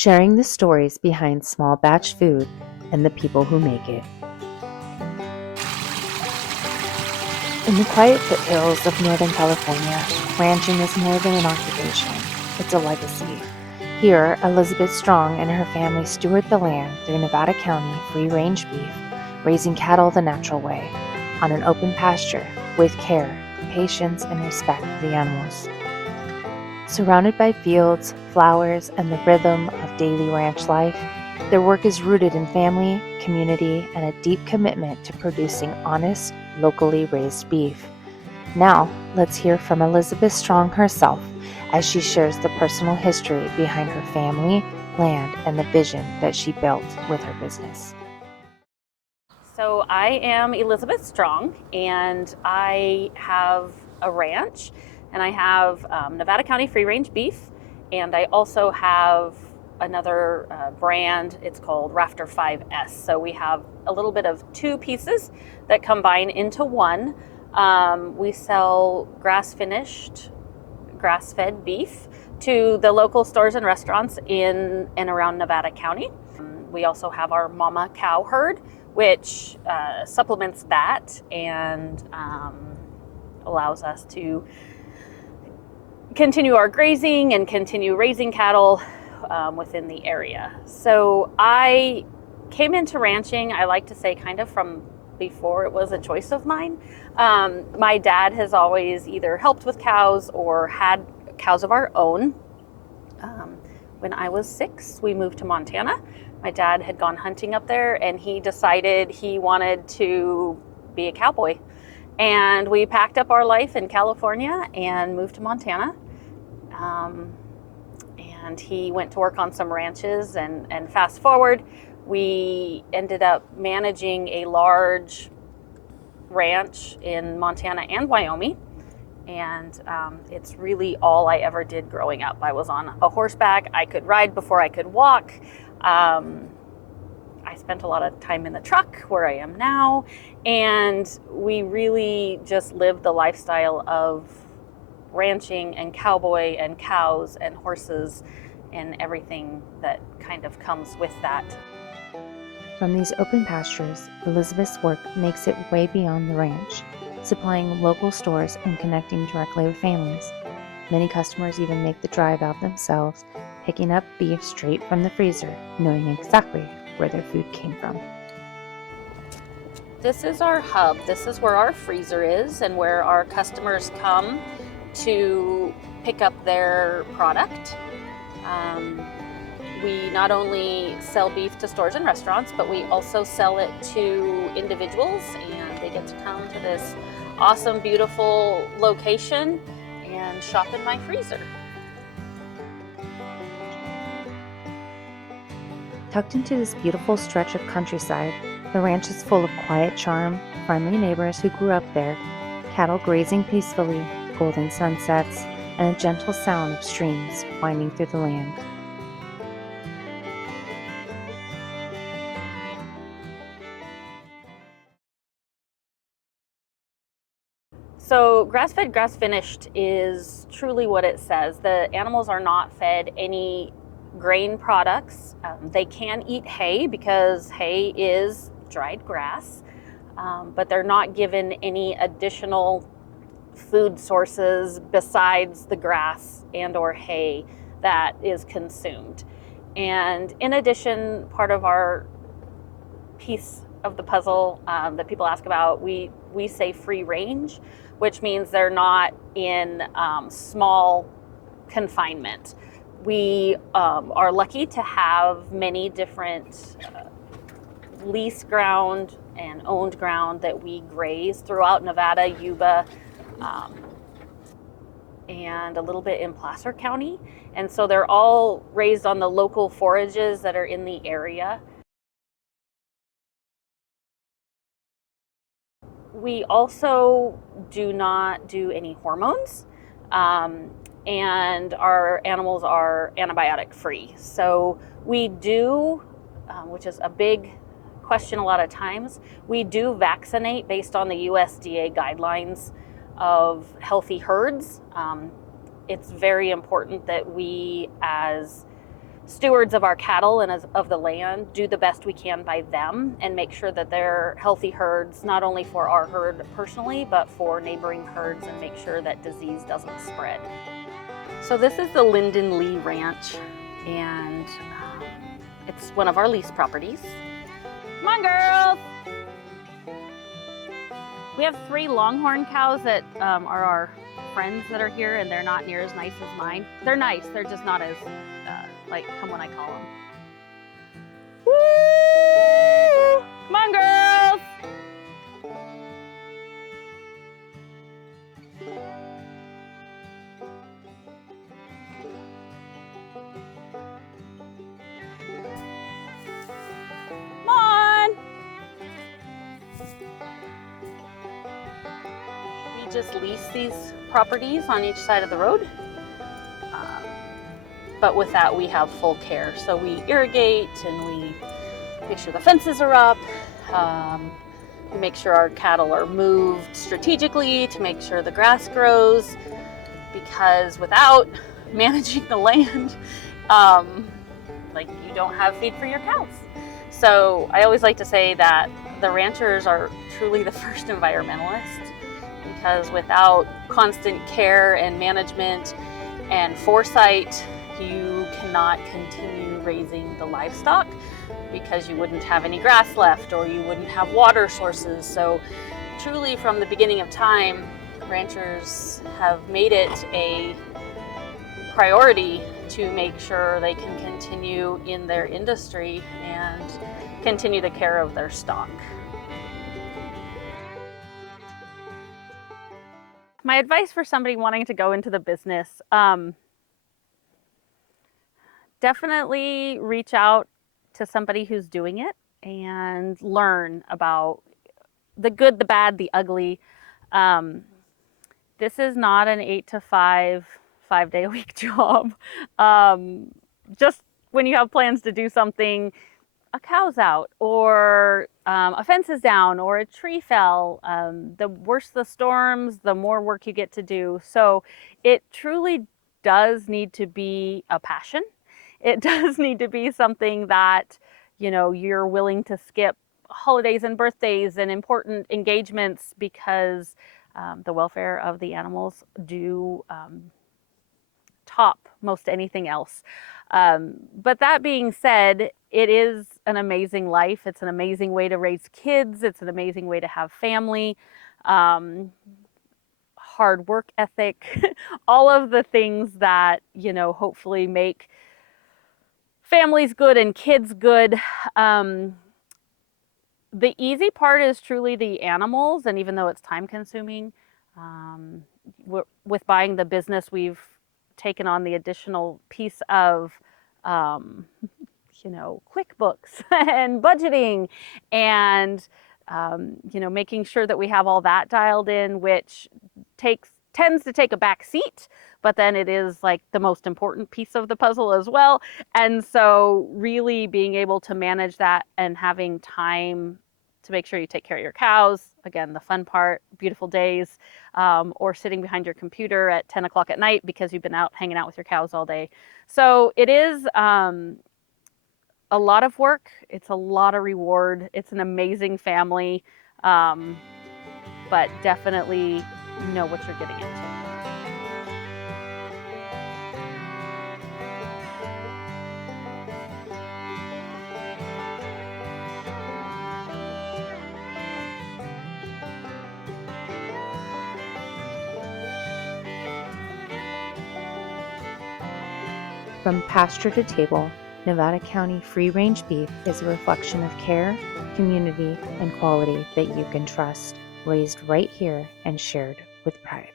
sharing the stories behind small batch food and the people who make it. In the quiet foothills of Northern California, ranching is more than an occupation, it's a legacy. Here, Elizabeth Strong and her family steward the land through Nevada County free-range beef, raising cattle the natural way, on an open pasture, with care, patience, and respect for the animals. Surrounded by fields, flowers, and the rhythm of daily ranch life, their work is rooted in family, community, and a deep commitment to producing honest, locally raised beef. Now, let's hear from Elizabeth Strong herself as she shares the personal history behind her family, land, and the vision that she built with her business. So I am Elizabeth Strong, and I have a ranch, and I have Nevada County free-range beef, and I also have another brand. It's called Rafter 5S. So we have a little bit of two pieces that combine into one. We sell grass-finished, grass-fed beef to the local stores and restaurants in and around Nevada County. We also have our mama cow herd, which supplements that and allows us to continue our grazing and continue raising cattle within the area. So I came into ranching, I like to say, kind of from before it was a choice of mine. My dad has always either helped with cows or had cows of our own. When I was 6, we moved to Montana. My dad had gone hunting up there, and he decided he wanted to be a cowboy. And we packed up our life in California and moved to Montana. And he went to work on some ranches, and fast forward, we ended up managing a large ranch in Montana and Wyoming. And it's really all I ever did growing up. I was on a horseback. I could ride before I could walk. I spent a lot of time in the truck where I am now, and we really just lived the lifestyle of ranching and cowboy and cows and horses and everything that kind of comes with that. From these open pastures, Elizabeth's work makes it way beyond the ranch, supplying local stores and connecting directly with families. Many customers even make the drive out themselves, picking up beef straight from the freezer, knowing exactly where their food came from. This is our hub. This is where our freezer is and where our customers come to pick up their product. We not only sell beef to stores and restaurants, but we also sell it to individuals, and they get to come to this awesome, beautiful location and shop in my freezer. Tucked into this beautiful stretch of countryside, the ranch is full of quiet charm, friendly neighbors who grew up there, cattle grazing peacefully, golden sunsets, and a gentle sound of streams winding through the land. So grass-fed, grass-finished is truly what it says. The animals are not fed any grain products. They can eat hay because hay is dried grass, but they're not given any additional food sources besides the grass and or hay that is consumed. And in addition, part of our piece of the puzzle that people ask about, we say free range, which means they're not in small confinement. We are lucky to have many different lease ground and owned ground that we graze throughout Nevada, Yuba, and a little bit in Placer County. And so they're all raised on the local forages that are in the area. We also do not do any hormones, and our animals are antibiotic free. So we do, which is a big question a lot of times, we do vaccinate based on the USDA guidelines of healthy herds. It's very important that we as stewards of our cattle and of the land, do the best we can by them and make sure that they're healthy herds, not only for our herd personally, but for neighboring herds, and make sure that disease doesn't spread. So this is the Lyndon Lee Ranch, and it's one of our lease properties. Come on, girls! We have 3 longhorn cows that are our friends that are here, and they're not near as nice as mine. They're nice, they're just not as like come when I call them. Woo! Come on, girls! Come on! We just lease these properties on each side of the road. But with that, we have full care. So we irrigate and we make sure the fences are up. We make sure our cattle are moved strategically to make sure the grass grows, because without managing the land, like, you don't have feed for your cows. So I always like to say that the ranchers are truly the first environmentalists, because without constant care and management and foresight, you cannot continue raising the livestock, because you wouldn't have any grass left or you wouldn't have water sources. So truly, from the beginning of time, ranchers have made it a priority to make sure they can continue in their industry and continue the care of their stock. My advice for somebody wanting to go into the business, definitely reach out to somebody who's doing it and learn about the good, the bad, the ugly. This is not an 8 to 5, 5-day-a-week job. Just when you have plans to do something, a cow's out, or a fence is down, or a tree fell, the worse the storms, the more work you get to do. So it truly does need to be a passion. It does need to be something that, you know, you're willing to skip holidays and birthdays and important engagements, because the welfare of the animals do top most anything else. But that being said, it is an amazing life. It's an amazing way to raise kids. It's an amazing way to have family. Hard work ethic, all of the things that, you know, hopefully make families good and kids good. The easy part is truly the animals, and even though it's time consuming, with buying the business, we've taken on the additional piece of, you know, QuickBooks and budgeting, and you know, making sure that we have all that dialed in, which tends to take a back seat, but then it is like the most important piece of the puzzle as well. And so really being able to manage that and having time to make sure you take care of your cows, again, the fun part, beautiful days, or sitting behind your computer at 10 o'clock at night because you've been out hanging out with your cows all day. So it is a lot of work. It's a lot of reward. It's an amazing family, but definitely know what you're getting into. From pasture to table, Nevada County free-range beef is a reflection of care, community, and quality that you can trust, raised right here and shared with pride.